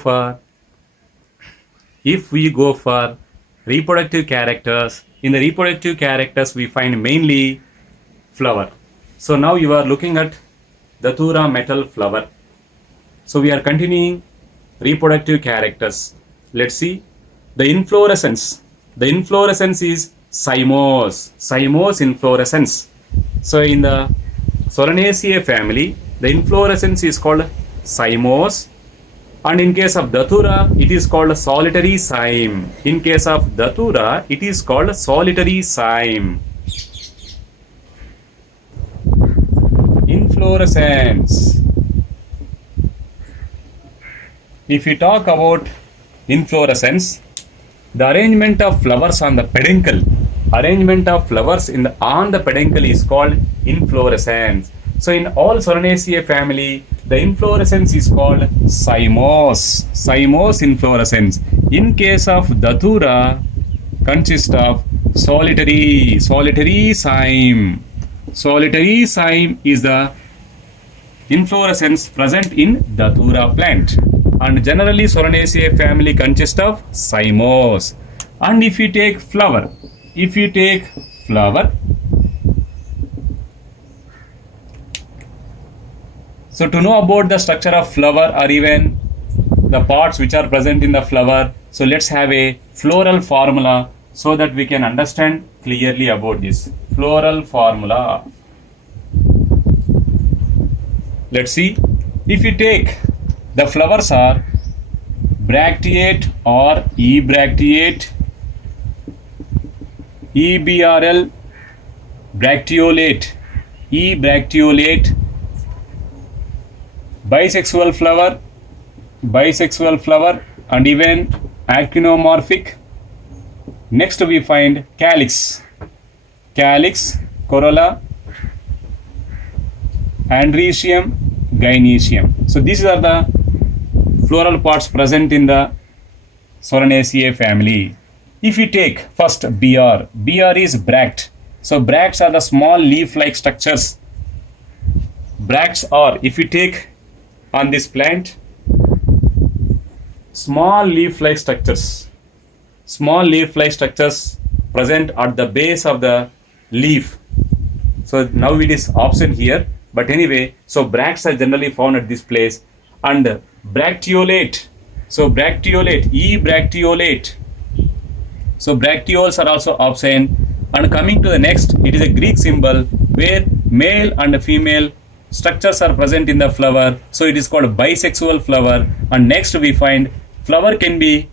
for reproductive characters, in the reproductive characters we find mainly flower. So now you are looking at Datura metal flower. So we are continuing reproductive characters. Let's see the inflorescence. The inflorescence is cymose inflorescence. So in the Solanaceae family, the inflorescence is called cymose, and in case of Datura, it is called solitary cyme. In case of Datura, it is called solitary cyme. Inflorescence. If we talk about inflorescence, the arrangement of flowers on the peduncle, on the peduncle is called inflorescence. So in all Solanaceae family, the inflorescence is called cymose inflorescence. In case of Datura, consists of solitary cyme. Solitary cyme is the inflorescence present in Datura plant, and generally Solanaceae family consists of cymose. And if you take flower, so to know about the structure of flower or even the parts which are present in the flower, so let's have a floral formula so that we can understand clearly about this. Floral formula. Let's see. If you take the flowers are bracteate or ebracteate, EBRL, bracteolate, ebracteolate, bisexual flower, and even actinomorphic. Next we find calyx, corolla, androecium, gynoecium. So these are the floral parts present in the Solanaceae family. If we take first BR is bract. So bracts are the small leaf-like structures. Bracts are, if you take on this plant, small leaf-like structures present at the base of the leaf. So now it is absent here, but anyway, so bracts are generally found at this place. And bracteolate, ebracteolate, so bracteoles are also absent. And coming to the next, it is a Greek symbol where male and female structures are present in the flower, so it is called bisexual flower. And next we find flower can be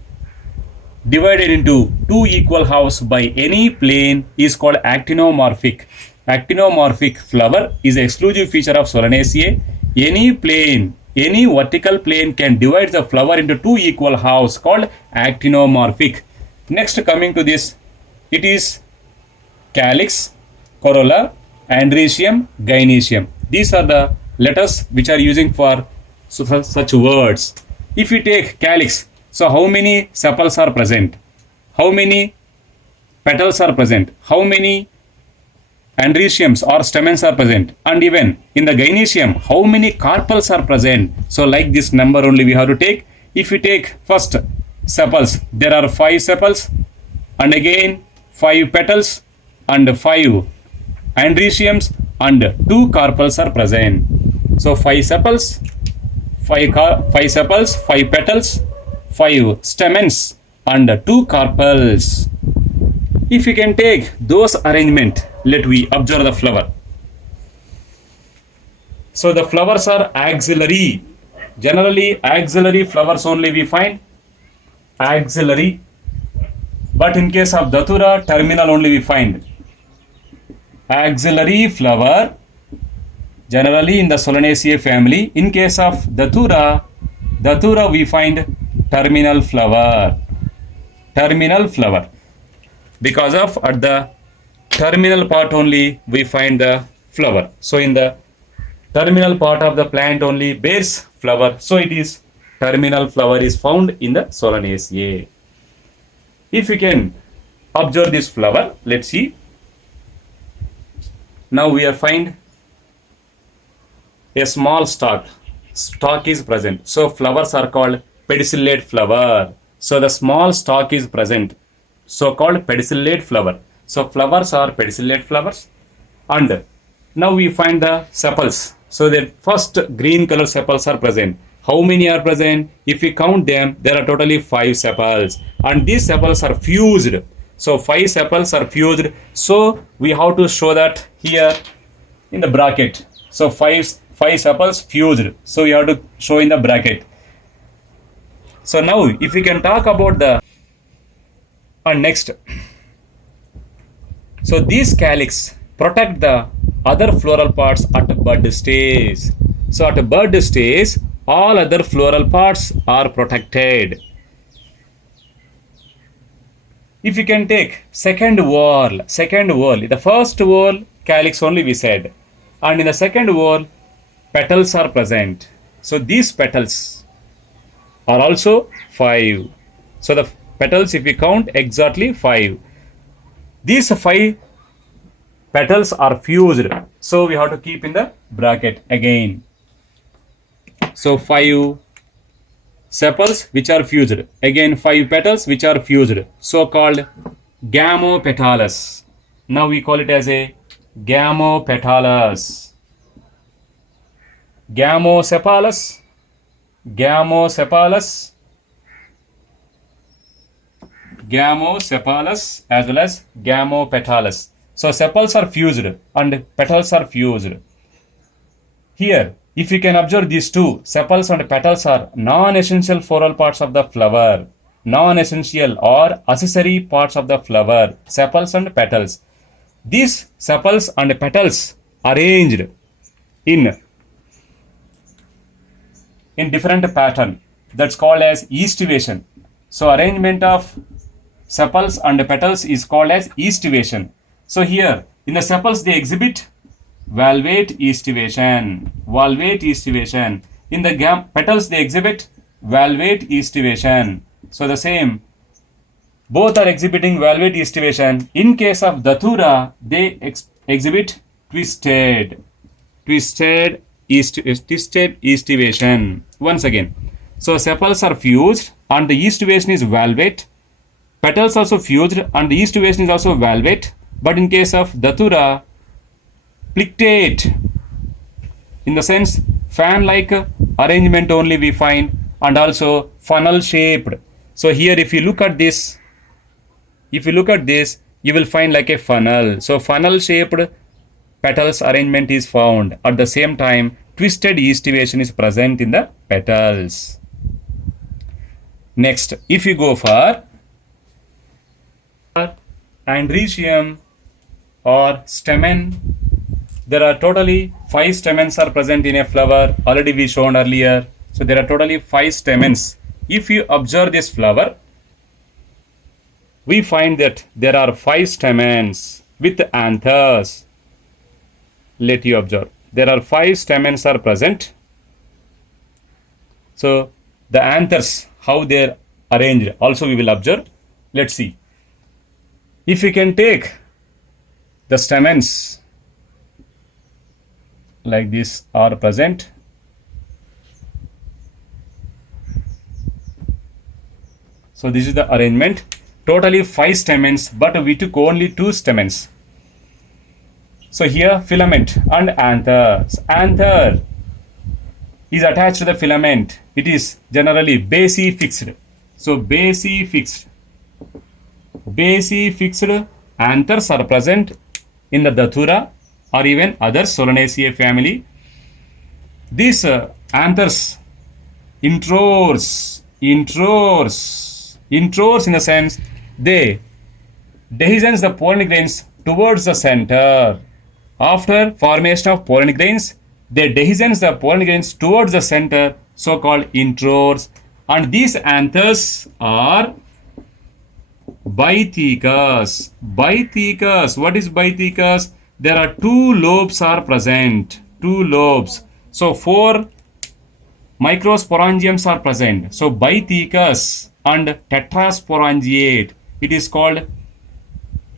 divided into two equal halves by any plane is called actinomorphic. Actinomorphic flower is the exclusive feature of Solanaceae. Any vertical plane can divide the flower into two equal halves called actinomorphic. Next, coming to this, it is calyx, corolla, androecium, gynoecium. These are the letters which are using for such words. If we take calyx, so how many sepals are present? How many petals are present? How many androeciums or stamens are present? And even in the gynoecium, how many carpels are present? So like this number only we have to take. If we take first sepals, there are 5 sepals, and again 5 petals and 5 androeciums and 2 carpels are present. So 5 sepals, 5 petals, 5 stamens and 2 carpels. If we can take those arrangement, let we observe the flower. So the flowers are axillary. Generally axillary flowers only we find. Axillary. But in case of Datura, terminal only we find. Axillary flower generally in the Solanaceae family. In case of Datura we find terminal flower. Because of at the terminal part only we find the flower. So in the terminal part of the plant only bears flower. So it is terminal flower is found in the Solanaceae. If we can observe this flower, let's see. Now we are find a small stalk. Stalk is present. So flowers are called pedicellate flower. So the small stalk is present. So called pedicellate flower. So flowers are pedicellate flowers. And now we find the sepals. So the first green color sepals are present. How many are present? If we count them, there are totally 5 sepals. And these sepals are fused. So 5 sepals are fused. So we have to show that here in the bracket. So five sepals fused. So we have to show in the bracket. So now if we can talk about the next. So these calyx protect the other floral parts at bud stage. So at bud stage, all other floral parts are protected. If you can take second whorl, the first whorl calyx only we said, and in the second whorl petals are present. So these petals are also 5. So the petals, if we count, exactly 5. These 5 petals are fused. So we have to keep in the bracket again. So 5 sepals which are fused. Again 5 petals which are fused. So called gamopetalous. Now we call it as a gamopetalous. Gamocephalous. Gamocephalous. Gamocephalous as well as gamopetalous. So sepals are fused and petals are fused. Here, if you can observe these two, sepals and petals are non-essential floral parts of the flower. Non-essential or accessory parts of the flower, sepals and petals. These sepals and petals arranged in different pattern. That's called as aestivation. So arrangement of sepals and petals is called as aestivation. So here in the sepals they exhibit valvate aestivation. Valvate aestivation. In the petals they exhibit valvate aestivation. So the same, both are exhibiting valvate aestivation. In case of datura, they exhibit twisted aestivation. Once again, so sepals are fused and the aestivation is valvate. Petals also fused and the aestivation is also valvate. But in case of datura, plictate, in the sense fan-like arrangement only we find, and also funnel-shaped. So here if you look at this, you will find like a funnel. So funnel-shaped petals arrangement is found. At the same time, twisted aestivation is present in the petals. Next, if you go for androecium or stamen, there are totally 5 stamens are present in a flower. Already we shown earlier. So there are totally 5 stamens. If you observe this flower, we find that there are 5 stamens with anthers. Let you observe. There are 5 stamens are present. So the anthers, how they are arranged, also we will observe. Let's see. If we can take the stamens like this are present. So this is the arrangement. Totally 5 stamens, but we took only 2 stamens. So here filament and anthers. Anther is attached to the filament. It is generally basifixed. So basifixed anthers are present in the datura or even other Solanaceae family. These anthers intrors in the sense they dehiscence the pollen grains towards the center. After formation of pollen grains, they dehiscence the pollen grains towards the center, so called intrors. And these anthers are bythecous. Bythecous. What is bythecous? There are 2 lobes are present. 2 lobes. So 4 microsporangiums are present. So bythecous and tetrasporangiate. It is called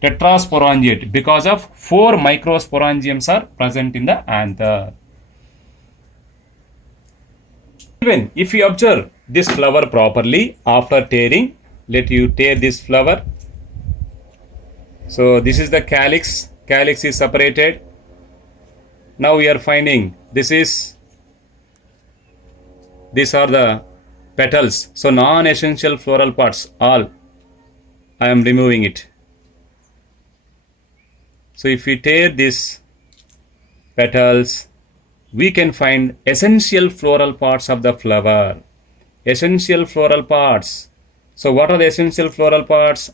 tetrasporangiate because of 4 microsporangiums are present in the anther. Even if you observe this flower properly after tearing, let you tear this flower. So this is the calyx. Calyx is separated. Now we are finding these are the petals. So non-essential floral parts, all I am removing it. So if we tear these petals, we can find essential floral parts of the flower. Essential floral parts. So what are the essential floral parts?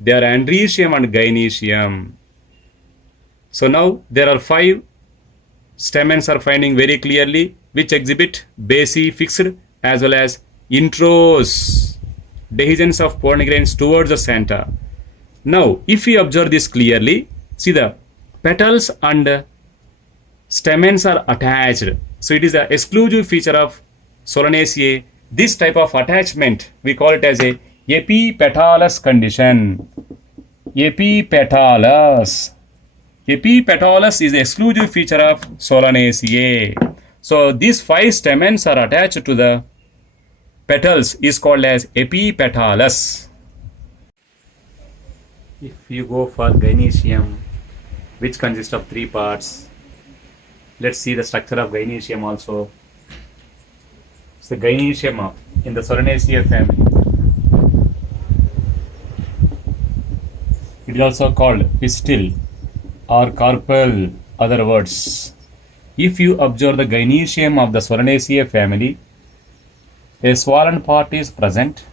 They are androecium and gynoecium. So now there are 5 stamens are finding very clearly, which exhibit basally fixed as well as introse dehiscence of pollen grains towards the center. Now if we observe this clearly, see the petals and stamens are attached. So it is the exclusive feature of Solanaceae. This type of attachment we call it as a epipetalous condition. Epipetalous. Epipetalous is the exclusive feature of Solanaceae. So these 5 stamens are attached to the petals is called as epipetalous. If you go for gynoecium, which consists of 3 parts, let's see the structure of gynoecium also. It's the gynoecium in the Solanaceae family. It is also called pistil or carpel, other words. If you observe the gynoecium of the Solanaceae family, a swollen part is present.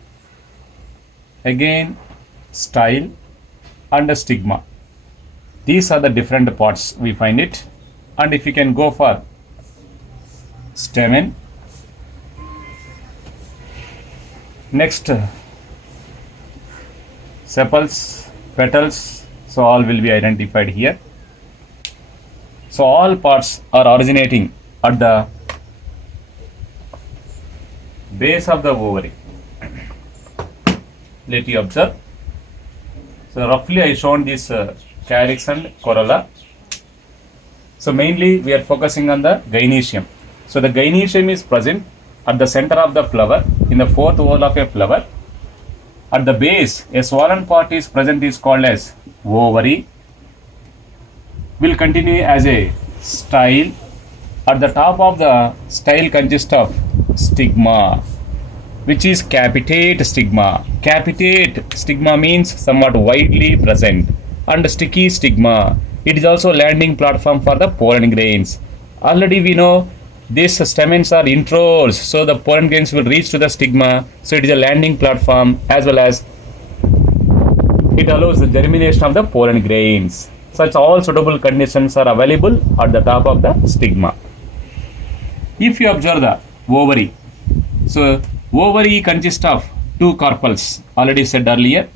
Again, style and a stigma. These are the different parts we find it. And if you can go for stamen, next sepals, petals, so all will be identified here. So all parts are originating at the base of the ovary. Let you observe. So roughly I shown this calyx and corolla. So mainly we are focusing on the gynoecium. So the gynoecium is present at the center of the flower, in the 4th ovule of a flower. At the base, a swollen part is present, is called as ovary. Will continue as a style. At the top of the style consists of stigma, which is capitate stigma. Capitate stigma means somewhat widely present, and sticky stigma. It is also landing platform for the pollen grains. Already we know these stamens are intrors, so the pollen grains will reach to the stigma. So it is a landing platform, as well as it allows the germination of the pollen grains. Such all suitable conditions are available at the top of the stigma. If you observe the ovary, so ovary consists of 2 carpels, already said earlier.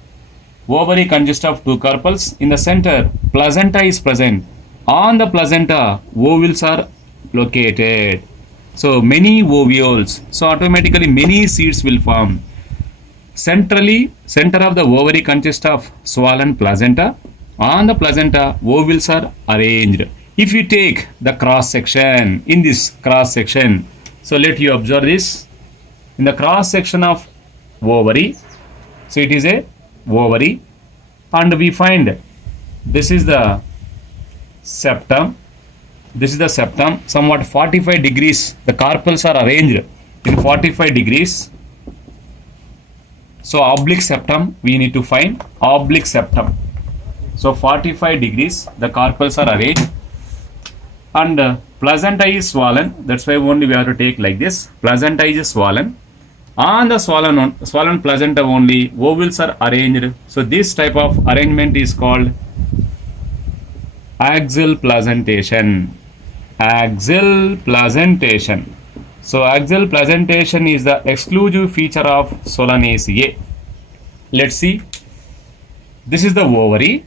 Ovary consists of 2 carpels. In the center, placenta is present. On the placenta, ovules are located. So many ovules. So automatically many seeds will form. Centrally, center of the ovary consists of swollen placenta. On the placenta, ovules are arranged. If you take the cross section, in this cross section, so let you observe this. In the cross section of ovary, so it is a ovary, and we find this is the septum. This is the septum, somewhat 45 degrees. The carpels are arranged in 45 degrees. So oblique septum we need to find. Oblique septum. So 45 degrees the carpels are arranged, and placenta is swollen. That's why only we have to take like this. Placenta is swollen. On the swollen placenta only ovules are arranged. So this type of arrangement is called axial placentation. Axial placentation. So axial placentation is the exclusive feature of Solanaceae. Let's see. This is the ovary,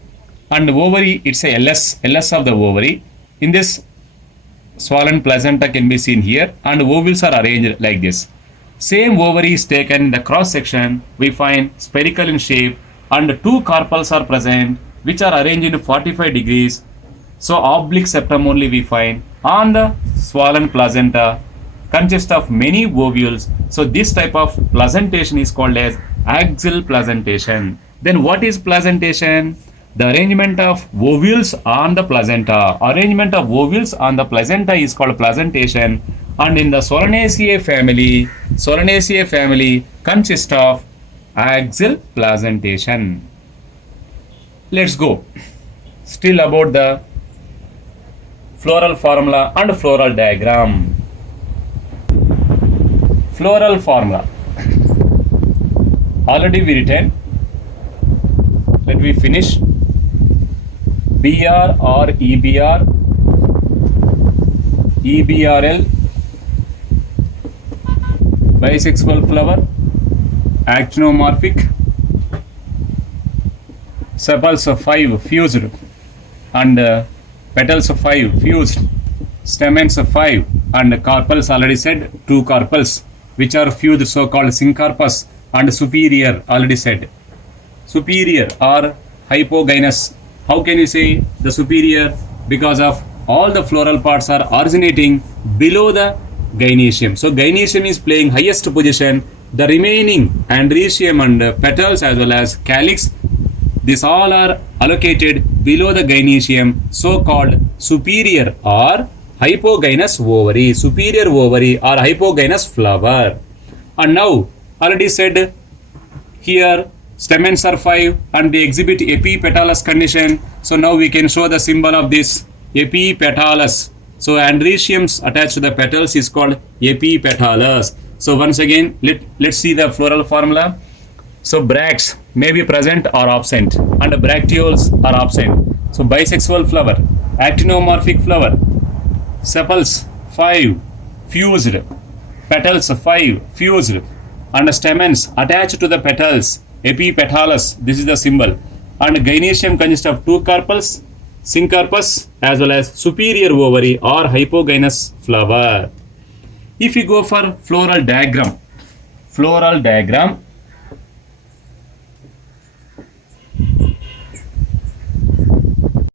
and ovary, it's a LS of the ovary. In this, swollen placenta can be seen here, and ovules are arranged like this. Same ovary is taken in the cross section. We find spherical in shape, and 2 carpels are present, which are arranged in 45 degrees. So oblique septum only we find. On the swollen placenta, consists of many ovules. So this type of placentation is called as axial placentation. Then what is placentation? The arrangement of ovules on the placenta. Arrangement of ovules on the placenta is called placentation. And in the Solanaceae family consists of axial placentation. Let's go. Still about the floral formula and floral diagram. Floral formula. Already we written. Let me finish. BR or EBR, EBRL, bisexual flower, actinomorphic, sepals of 5 fused, and petals of 5 fused, stamens of 5, and carpels already said 2 carpels which are fused, so called syncarpus, and superior already said. Superior or hypogynous. How can you say the superior? Because of all the floral parts are originating below the gynoecium. So gynoecium is playing highest position. The remaining androecium and petals as well as calyx, these all are allocated below the gynoecium, so called superior or hypogynous ovary. Superior ovary or hypogynous flower. And now already said here stamens are 5 and they exhibit epipetalous condition. So now we can show the symbol of this epipetalous. So androeciums attached to the petals is called epipetalous. So once again let's see the floral formula. So bracts may be present or absent and bracteoles are absent. So bisexual flower, actinomorphic flower, sepals 5 fused, petals 5 fused, and stamens attached to the petals. Epipetalous, this is the symbol. And gynoecium consists of 2 carpels, syncarpus as well as superior ovary or hypogynous flower. If you go for floral diagram,